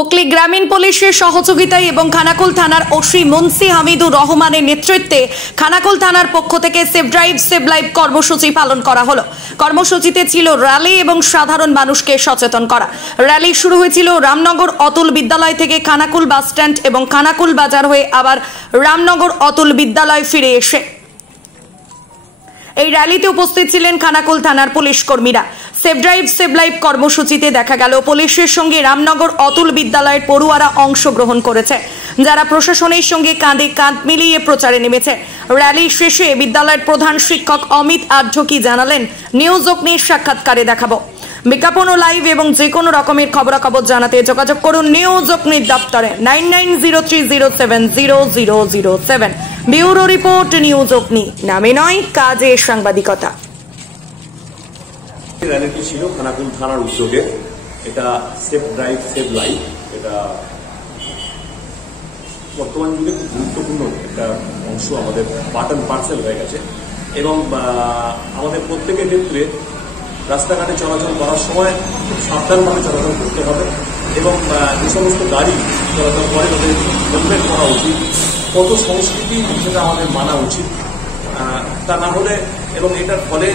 হুগলি গ্রামীণ পুলিশের সহযোগিতায় এবং খানাকুল থানার ওসি মুন্সি হামিদুর রহমানের নেতৃত্বে খানাকুল থানার পক্ষ থেকে সেভ ড্রাইভ সেভ লাইভ কর্মসূচি পালন করা হলো। কর্মসূচিতে ছিল র্যালি এবং সাধারণ মানুষকে সচেতন করা। র্যালি শুরু হয়েছিল রামনগর অতুল বিদ্যালয় থেকে খানাকুল বাস স্ট্যান্ড এবং খানাকুল বাজার হয়ে আবার রামনগর অতুল বিদ্যালয় ফিরে এসে এই র্যালিতে উপস্থিত ছিলেন খানাকুল থানার পুলিশ কর্মীরা। সেভ ড্রাইভ সেভ লাইভ কর্মসূচিতে দেখা গেল পুলিশের সঙ্গে রামনগর অতুল বিদ্যালয়ের পড়ুয়ারা অংশগ্রহণ করেছে, যারা প্রশাসনের সঙ্গে কাঁধে কাঁধ মিলিয়ে প্রচারে নেমেছে। র্যালি শেষে বিদ্যালয়ের প্রধান শিক্ষক অমিত আর্য কি জানালেন নিউজ অগ্নির সাক্ষাৎকারে দেখাবো। বিজ্ঞাপন ও লাইভ এবং যে কোনো রকমের খবরাখবর জানাতে যোগাযোগ করুন নিউজ অগ্নির দপ্তরে 9903070007। ব্যুরো রিপোর্ট নিউজ অগ্নি, নামে নয় কাজে সাংবাদিকতা। র্যালিটি ছিল খানাকুল থানার উদ্যোগে। এটা সেভ ড্রাইভ সেভ লাইভ, এটা বর্তমান যুগে খুব গুরুত্বপূর্ণ একটা অংশ, আমাদের পার্ট অ্যান্ড পার্সেল হয়ে গেছে এবং আমাদের প্রত্যেকের ক্ষেত্রে রাস্তাঘাটে চলাচল করার সময় খুব সাবধানভাবে চলাচল করতে হবে এবং যে সমস্ত গাড়ি চলাচল করে তাদের হেলমেট করা উচিত। কত সংস্কৃতি সেটা আমাদের মানা উচিত, তা না হলে এবং এটার ফলে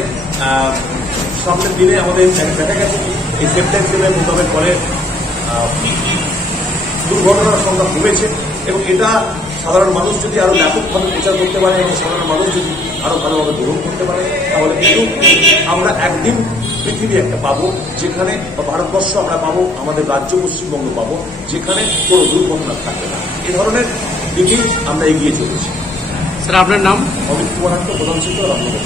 সামনের দিনে আমাদের দেখা গেছে এই সেভ ড্রাইভ সেভ লাইভ মোতাবেক করে দুর্ঘটনার সংখ্যা কমেছে এবং এটা সাধারণ মানুষ যদি আরো ব্যাপকভাবে প্রচার করতে পারে এবং সাধারণ মানুষ যদি আরো ভালোভাবে গ্রহণ করতে পারে তাহলে কিন্তু আমরা একদিন পৃথিবী একটা পাবো যেখানে ভারতবর্ষ আমরা পাবো, আমাদের রাজ্য পশ্চিমবঙ্গ পাবো যেখানে কোনো দুর্ঘটনা থাকবে না। এ ধরনের দিকেই আমরা এগিয়ে চলেছি। স্যার, আপনার নাম? অমিত কুমার, প্রধান শিক্ষক, রামনগর।